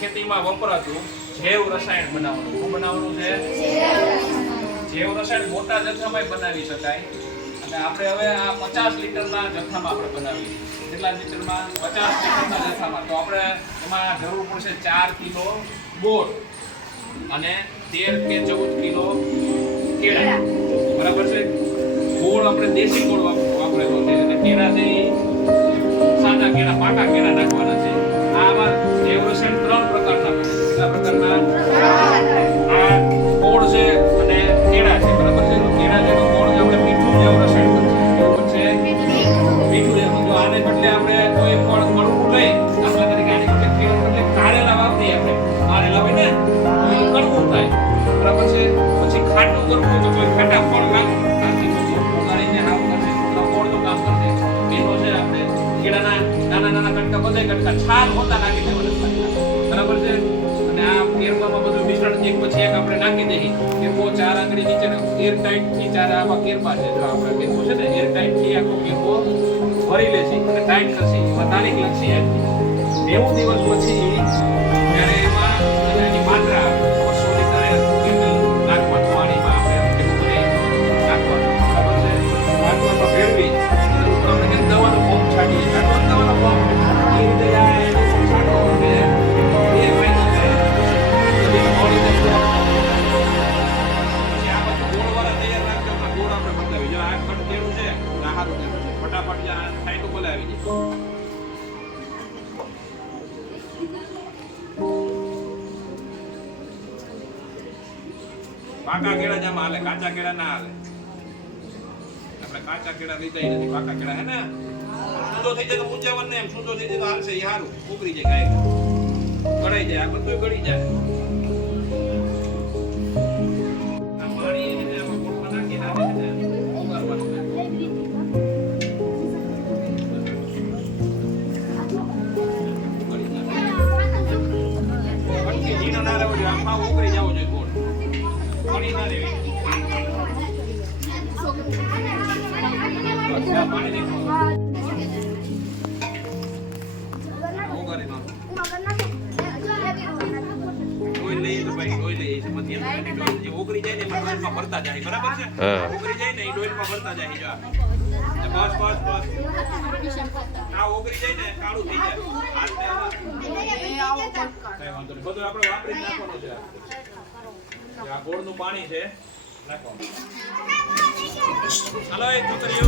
ખેતીમાં વપરાતું જૈવ રસાયણ બનાવવાનું. શું બનાવવાનું છે? જૈવ રસાયણ મોટા જથ્થામાં બનાવી શકાય. અને આપણે હવે આ 50 લીટરના જથ્થામાં આપણે બનાવીએ. કેટલા લીટરમાં? 50 લીટરના જથ્થામાં. તો આપણે એમાં જરૂર પડશે 4 કિલો ગોળ અને 13 કે 14 કિલો કેળા. બરાબર છે? ગોળ આપણે દેશી ગોળ વાપરેલો છે અને કેળા છે સાદા કેળા, પાકા કેળા નાખવાના છે. આમાં જૈવ રસાયણ 3 પ્રકારના બને. કેટલા પ્રકારના? આ ગોળ છે અને કેળા છે. બરાબર છે? કેળા છે તો ગોળ આપણે મીઠું જૈવ રસાયણ બનશે. મીઠું રહેવું. જો આને બદલે આપણે કોઈ પણ કડવું લઈ, દાખલા તરીકે આની બદલે કેળું એટલે કારેલા વાપરીએ આપણે. કારેલા હોય ને તો એ કડવું થાય. બરાબર છે? પછી ખાટું કરવું તો કોઈ ખાટા ફળ નાખી ઉગાડીને હાવ કરશે તો ગોળનું કામ કરશે. એનો છે આપણે કેળાના નાના કટકા, બધા કટકા છાલ હોતા નાખી દેવાના. બરાબર છે? અને આ કેરબામાં બધું મિશ્રણ એક પછી એક આપણે નાખી દઈએ. કેરબો 4 આંગળી નીચે એર ટાઈટ થી 4 આમાં કેરબા છે. જો આપણે કેરબો છે ને એર ટાઈટ થી આખો કેરબો ભરી લેશે અને ટાઈટ કરશે. એમાં તારીખ લખશે. 90 દિવસ પછી જ્યારે એમાં એની માત્રા 200 લીટર નાખવાનું પાણીમાં આપણે નાખવાનું. બરાબર છે? પાણીમાં ભેળવી આપણે દવાનો પંપ છાંટીએ. દવાનો પંપ એ રીતે છાંટો અને એ મહિનો થાય પછી આ બધું ગોળવાળા તૈયાર રાખજો. ગોળ આપણે બતાવી. જો આ કટ તેડું છે આ હારું તેડું છે. ફટાફટ આ સાઈડ ઉપર લાવી દીધું. પાકા કેળા જામાં હાલે, કાચા કેળા ના હાલે. આપણે કાચા કેળા લીધા નથી, પાકા કેળા હે ને. સૂંદો થઈ જાય તો મૂંઝાવન ને, એમ સૂંદો થઈ જાય તો હાલશે. એ હારું ઉકળી જાય, ગાય ગળાઈ જાય. આ બધું ગળી જાય. આ પાણી એને આપણે ગોળમાં નાખીને આવે છે ને ઉગાડવાનું. પછી જીનો ના રહેવો જોઈએ. આમાં ઉકળી જવો જોઈએ ગોળ. પાણી ના રહેવી. પાણી દેખો. ઓગળી જાય ને એમાં ડોઈલમાં ભરતા જાય. બરાબર છે? ઓગળી જાય ને એ ડોઈલમાં ભરતા જાય. જો બસ બસ બસ. આ ઓગળી જાય ને કાળું થઈ જાય. હાથને કઈ વાંધો નહીં. બધું આપણે વાપરી નાખવાનું છે. આ ગોળનું પાણી છે નાખવાનું. હાલો એ છોકરીઓ